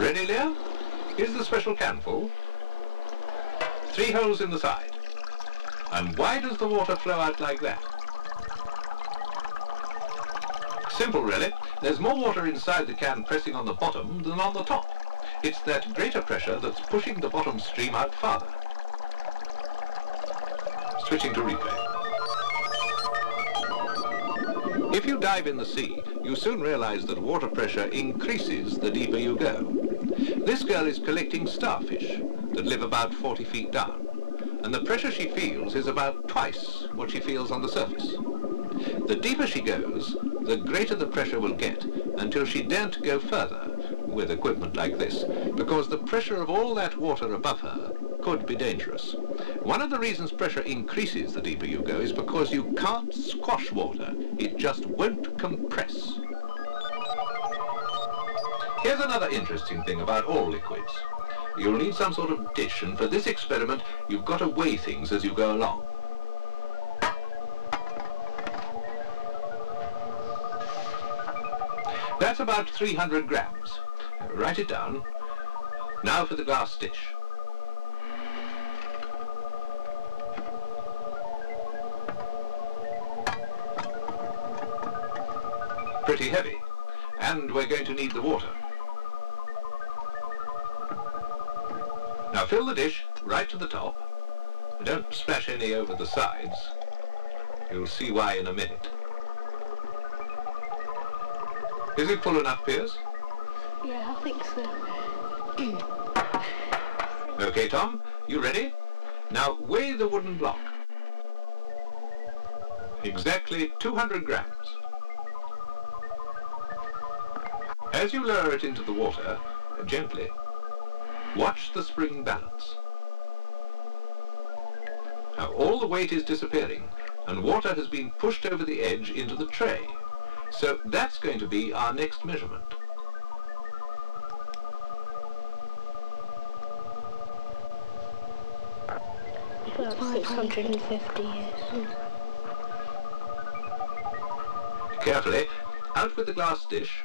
Ready, Leah? Here's the special can full. 3 holes in the side. And why does the water flow out like that? Simple, really. There's more water inside the can pressing on the bottom than on the top. It's that greater pressure that's pushing the bottom stream out farther. Switching to replay. If you dive in the sea, you soon realize that water pressure increases the deeper you go. This girl is collecting starfish that live about 40 feet down, and the pressure she feels is about twice what she feels on the surface. The deeper she goes, the greater the pressure will get, until she daren't go further with equipment like this, because the pressure of all that water above her could be dangerous. One of the reasons pressure increases the deeper you go is because you can't squash water. It just won't compress. Here's another interesting thing about all liquids. You'll need some sort of dish, and for this experiment, you've got to weigh things as you go along. That's about 300 grams. Write it down. Now for the glass dish. Pretty heavy. And we're going to need the water. Now fill the dish right to the top. Don't splash any over the sides. You'll see why in a minute. Is it full enough, Piers? Yeah, I think so. Okay, Tom, you ready? Now weigh the wooden block. Exactly 200 grams. As you lower it into the water, gently, watch the spring balance. Now all the weight is disappearing, and water has been pushed over the edge into the tray. So that's going to be our next measurement. About 650 years. Carefully, out with the glass dish.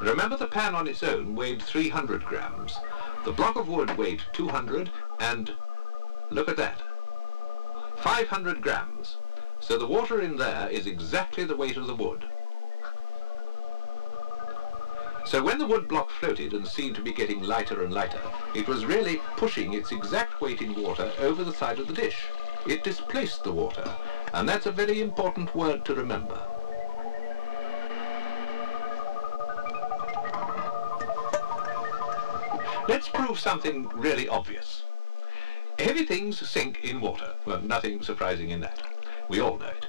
Remember, the pan on its own weighed 300 grams. The block of wood weighed 200, and look at that, 500 grams. So the water in there is exactly the weight of the wood. So when the wood block floated and seemed to be getting lighter and lighter, it was really pushing its exact weight in water over the side of the dish. It displaced the water, and that's a very important word to remember. Let's prove something really obvious. Heavy things sink in water. Well, nothing surprising in that. We all know it.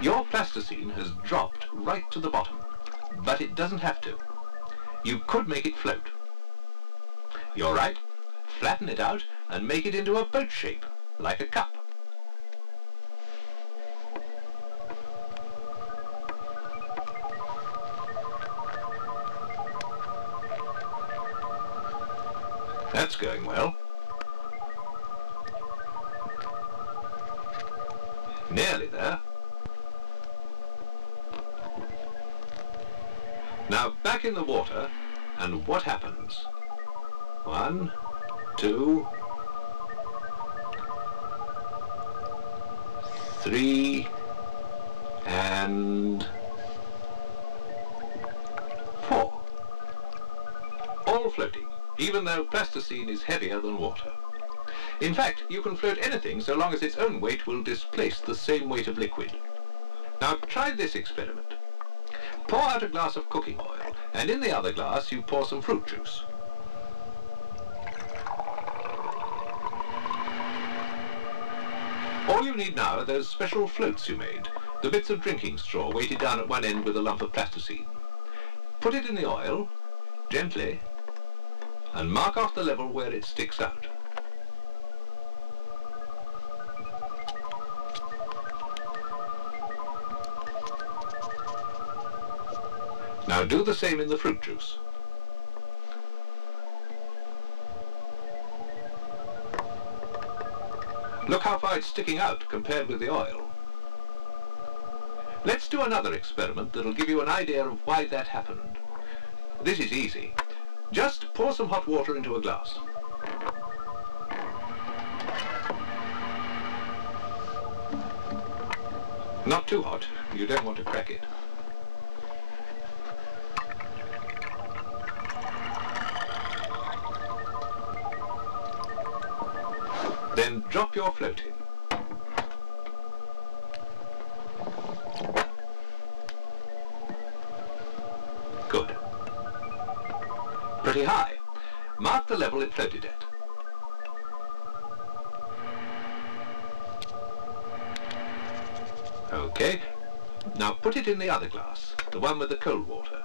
Your plasticine has dropped right to the bottom, but it doesn't have to. You could make it float. You're right. Flatten it out and make it into a boat shape, like a cup. That's going well. Nearly there. Now back in the water, and what happens? 1, 2, 3, and 4. All floating, even though plasticine is heavier than water. In fact, you can float anything so long as its own weight will displace the same weight of liquid. Now try this experiment. Pour out a glass of cooking oil, and in the other glass you pour some fruit juice. All you need now are those special floats you made, the bits of drinking straw weighted down at one end with a lump of plasticine. Put it in the oil, gently, and mark off the level where it sticks out. Now do the same in the fruit juice. Look how far it's sticking out compared with the oil. Let's do another experiment that'll give you an idea of why that happened. This is easy. Just pour some hot water into a glass. Not too hot. You don't want to crack it. Then drop your float in. Good. Pretty high. Mark the level it floated at. Okay. Now put it in the other glass, the one with the cold water.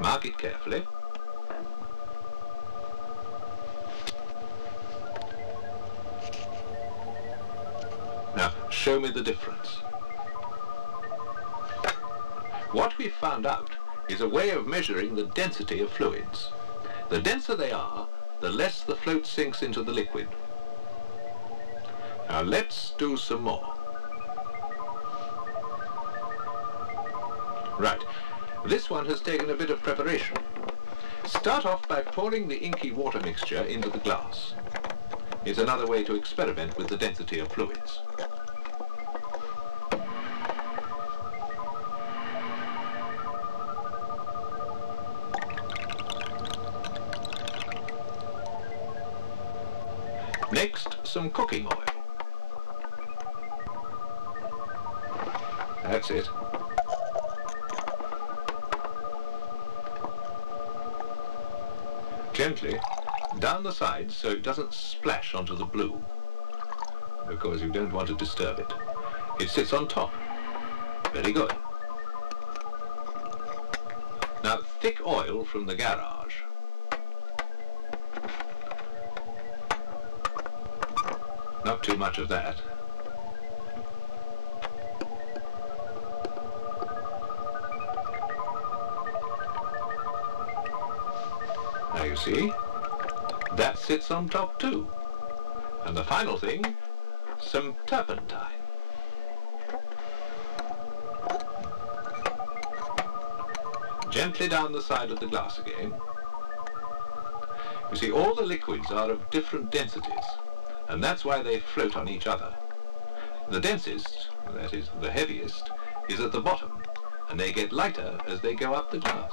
Mark it carefully. Now, show me the difference. What we've found out is a way of measuring the density of fluids. The denser they are, the less the float sinks into the liquid. Now let's do some more. Right, this one has taken a bit of preparation. Start off by pouring the inky water mixture into the glass. It's another way to experiment with the density of fluids. Next, some cooking oil. That's it. Gently down the sides so it doesn't splash onto the blue, because you don't want to disturb it. It sits on top. Very good. Now, thick oil from the garage. Not too much of that. Now you see, that sits on top too. And the final thing, some turpentine. Gently down the side of the glass again. You see, all the liquids are of different densities, and that's why they float on each other. The densest, that is the heaviest, is at the bottom, and they get lighter as they go up the glass.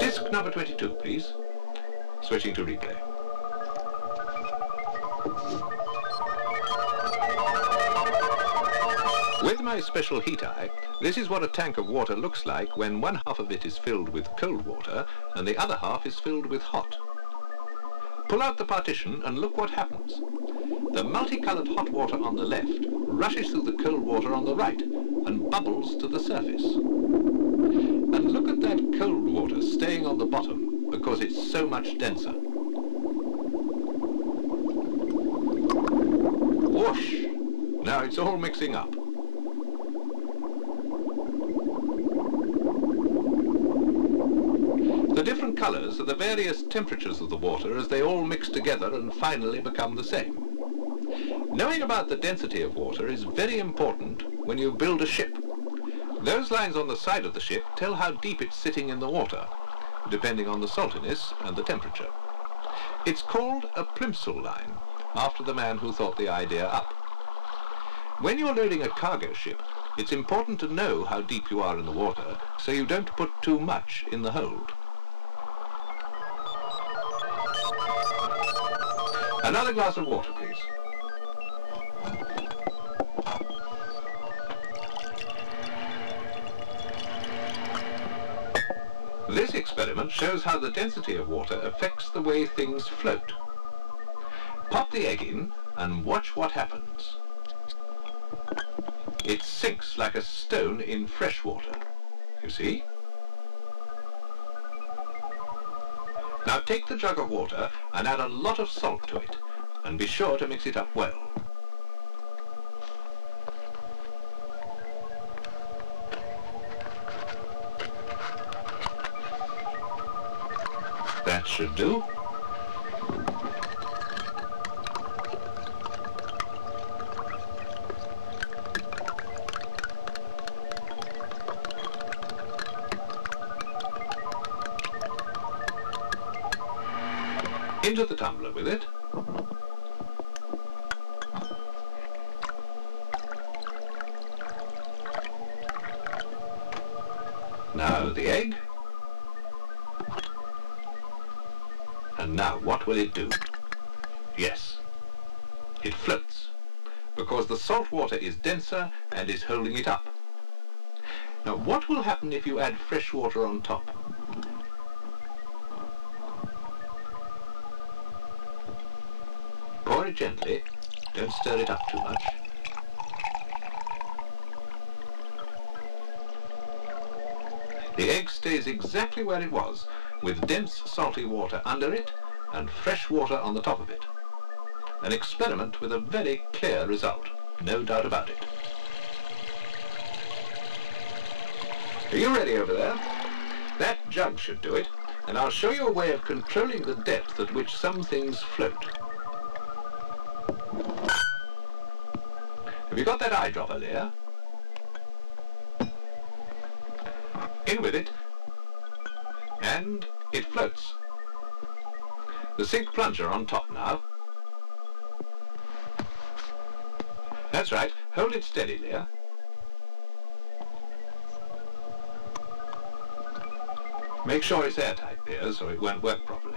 Disc number 22, please. Switching to replay. With my special heat eye, this is what a tank of water looks like when one half of it is filled with cold water and the other half is filled with hot. Pull out the partition and look what happens. The multicolored hot water on the left rushes through the cold water on the right and bubbles to the surface. And look at that cold water staying on the bottom because it's so much denser. Whoosh! Now it's all mixing up. The different colours are the various temperatures of the water as they all mix together and finally become the same. Knowing about the density of water is very important when you build a ship. Those lines on the side of the ship tell how deep it's sitting in the water, depending on the saltiness and the temperature. It's called a plimsoll line, after the man who thought the idea up. When you're loading a cargo ship, it's important to know how deep you are in the water so you don't put too much in the hold. Another glass of water, please. This experiment shows how the density of water affects the way things float. Pop the egg in and watch what happens. It sinks like a stone in fresh water, you see? Now take the jug of water and add a lot of salt to it, and be sure to mix it up well. Should do. Into the tumbler with it. Now the egg. And now what will it do? Yes, it floats, because the salt water is denser and is holding it up. Now what will happen if you add fresh water on top? Pour it gently, don't stir it up too much. The egg stays exactly where it was, with dense salty water under it and fresh water on the top of it. An experiment with a very clear result, no doubt about it. Are you ready over there? That jug should do it, and I'll show you a way of controlling the depth at which some things float. Have you got that eyedropper there? In with it, and it floats. The sink plunger on top now. That's right, hold it steady, Leah. Make sure it's airtight, Leah, so it won't work properly.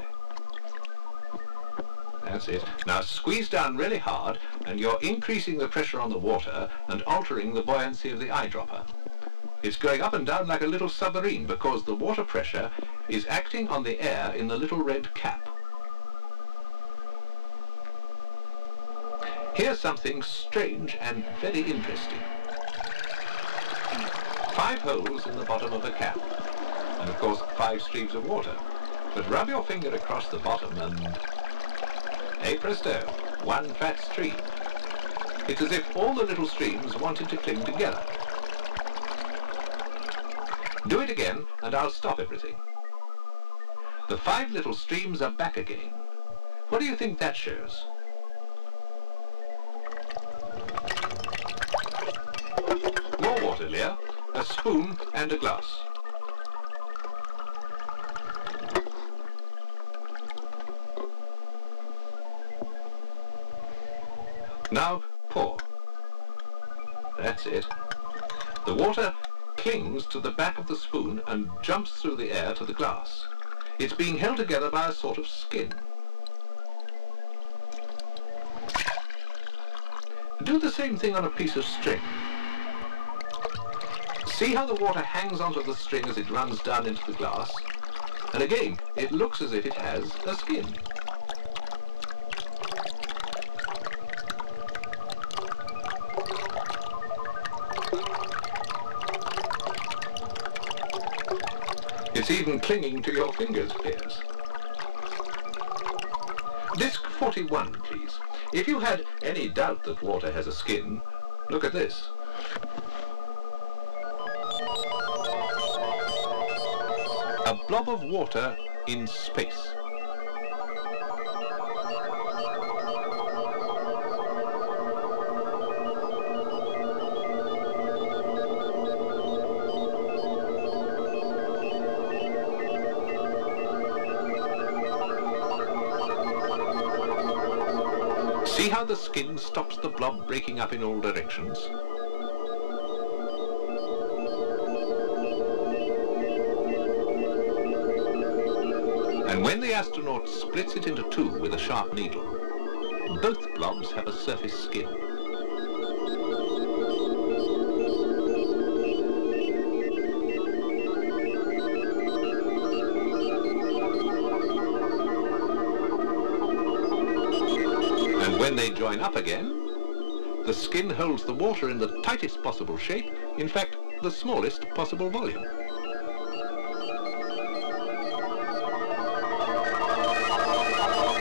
That's it. Now squeeze down really hard, and you're increasing the pressure on the water and altering the buoyancy of the eyedropper. It's going up and down like a little submarine because the water pressure is acting on the air in the little red cap. Here's something strange and very interesting. 5 holes in the bottom of a cap, and of course 5 streams of water. But rub your finger across the bottom and, hey presto, 1 fat stream. It's as if all the little streams wanted to cling together. Do it again and I'll stop everything. The 5 little streams are back again. What do you think that shows? More water, Leah. A spoon and a glass. Now pour. That's it. The water clings to the back of the spoon and jumps through the air to the glass. It's being held together by a sort of skin. Do the same thing on a piece of string. See how the water hangs onto the string as it runs down into the glass? And again, it looks as if it has a skin. It's even clinging to your fingers, Piers. Disc 41, please. If you had any doubt that water has a skin, look at this. A blob of water in space. See how the skin stops the blob breaking up in all directions? And when the astronaut splits it into 2 with a sharp needle, both blobs have a surface skin. And when they join up again, the skin holds the water in the tightest possible shape, in fact, the smallest possible volume.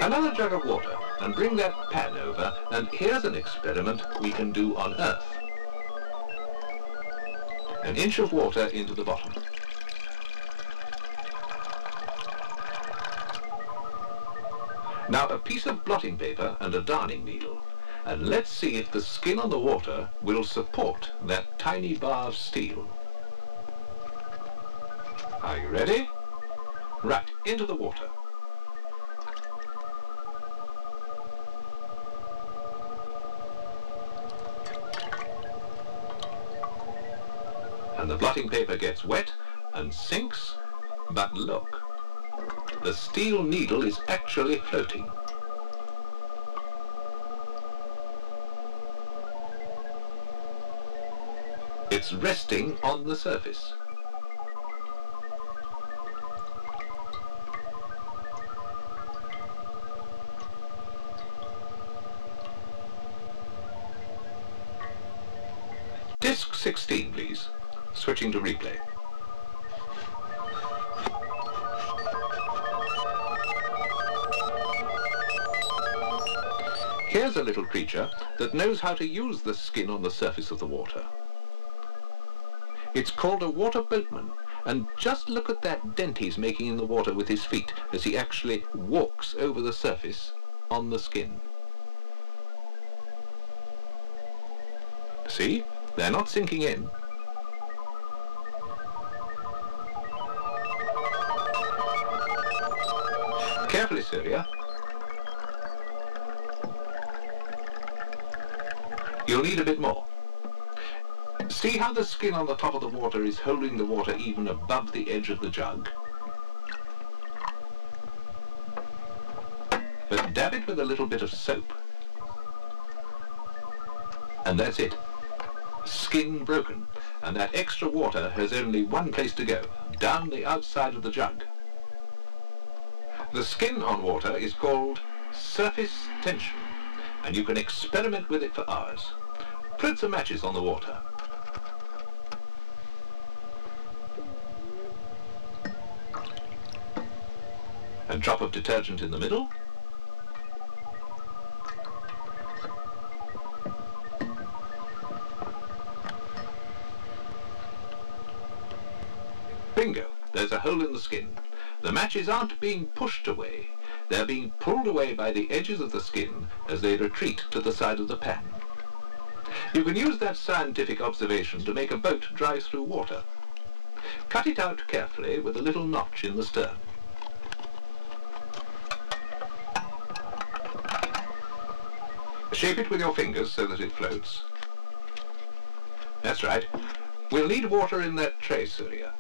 Another jug of water, and bring that pan over, and here's an experiment we can do on Earth. An inch of water into the bottom. Now a piece of blotting paper and a darning needle, and let's see if the skin on the water will support that tiny bar of steel. Are you ready? Right, into the water. And the blotting paper gets wet and sinks, but look, the steel needle is actually floating. It's resting on the surface. Disc 16, please. Switching to replay. Here's a little creature that knows how to use the skin on the surface of the water. It's called a water boatman, and just look at that dent he's making in the water with his feet as he actually walks over the surface on the skin. See? They're not sinking in. Carefully, Syria. You'll need a bit more. See how the skin on the top of the water is holding the water even above the edge of the jug? But dab it with a little bit of soap. And that's it. Skin broken. And that extra water has only one place to go, down the outside of the jug. The skin on water is called surface tension, and you can experiment with it for hours. Put some matches on the water. A drop of detergent in the middle. Bingo! There's a hole in the skin. The matches aren't being pushed away. They're being pulled away by the edges of the skin as they retreat to the side of the pan. You can use that scientific observation to make a boat drive through water. Cut it out carefully with a little notch in the stern. Shape it with your fingers so that it floats. That's right. We'll need water in that tray, Surya.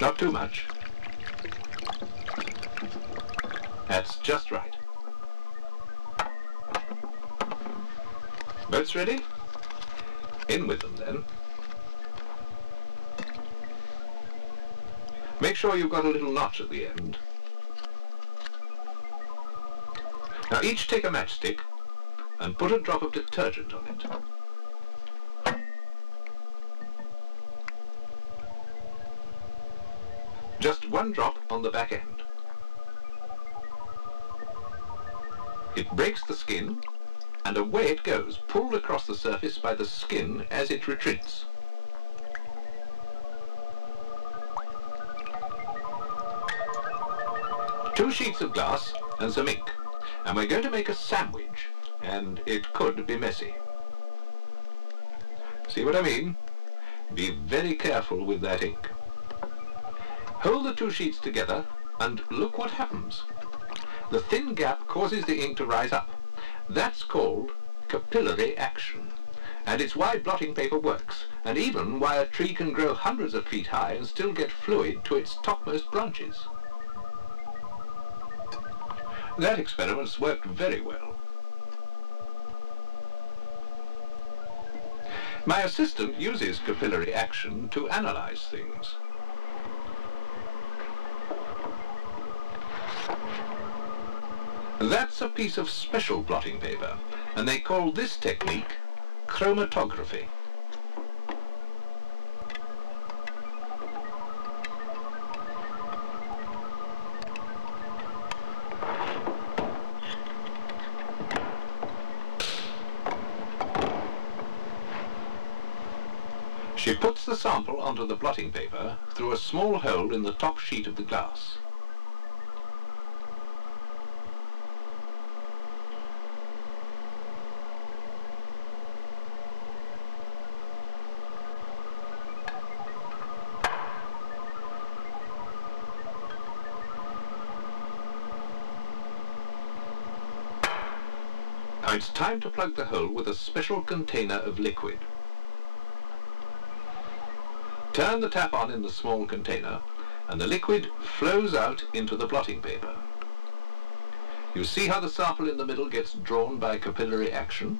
Not too much. That's just right. Boats ready? In with them then. Make sure you've got a little notch at the end. Now each take a matchstick and put a drop of detergent on it. Just one drop on the back end. It breaks the skin, and away it goes, pulled across the surface by the skin as it retreats. Two sheets of glass and some ink, and we're going to make a sandwich, and it could be messy. See what I mean? Be very careful with that ink. Hold the two sheets together and look what happens. The thin gap causes the ink to rise up. That's called capillary action. And it's why blotting paper works, and even why a tree can grow hundreds of feet high and still get fluid to its topmost branches. That experiment's worked very well. My assistant uses capillary action to analyze things. That's a piece of special blotting paper, and they call this technique chromatography. puts the sample onto the blotting paper through a small hole in the top sheet of the glass. Now it's time to plug the hole with a special container of liquid. Turn the tap on in the small container and the liquid flows out into the blotting paper. You see how the sample in the middle gets drawn by capillary action?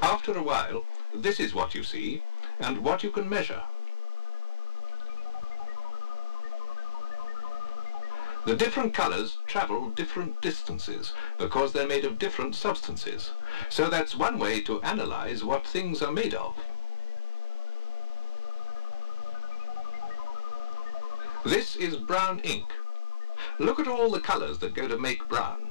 After a while, this is what you see and what you can measure. The different colours travel different distances because they're made of different substances. So that's one way to analyse what things are made of. This is brown ink. Look at all the colours that go to make brown.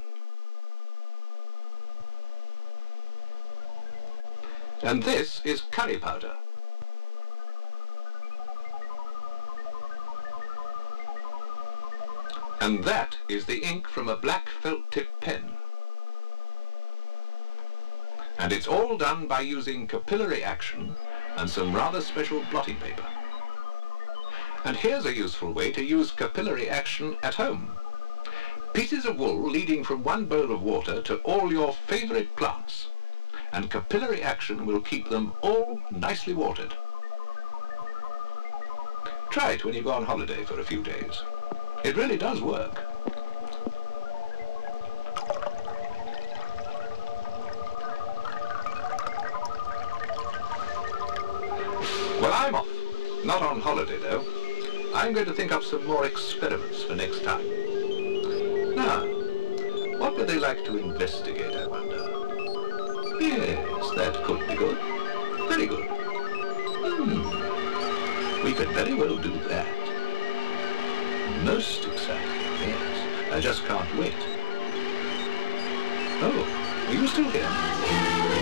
And this is curry powder. And that is the ink from a black felt tip pen. And it's all done by using capillary action and some rather special blotting paper. And here's a useful way to use capillary action at home. Pieces of wool leading from one bowl of water to all your favourite plants. And capillary action will keep them all nicely watered. Try it when you go on holiday for a few days. It really does work. Well, I'm off. Not on holiday, though. I'm going to think up some more experiments for next time. Now, what would they like to investigate, I wonder? Yes, that could be good. Very good. We could very well do that. Most exciting, yes. I just can't wait. Oh, are you still here?